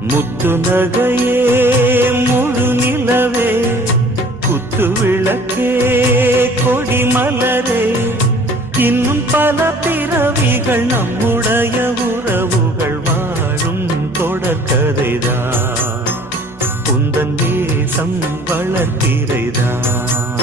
முத்து நகையே முழு நிலவே குத்து விளக்கே கொடி மலரே இன்னும் பல பிறவிகள் நம்முடைய உறவுகள் வாழும் தொடர்கதைதான் உந்தன் தேசம் வளர்த்திரைதான்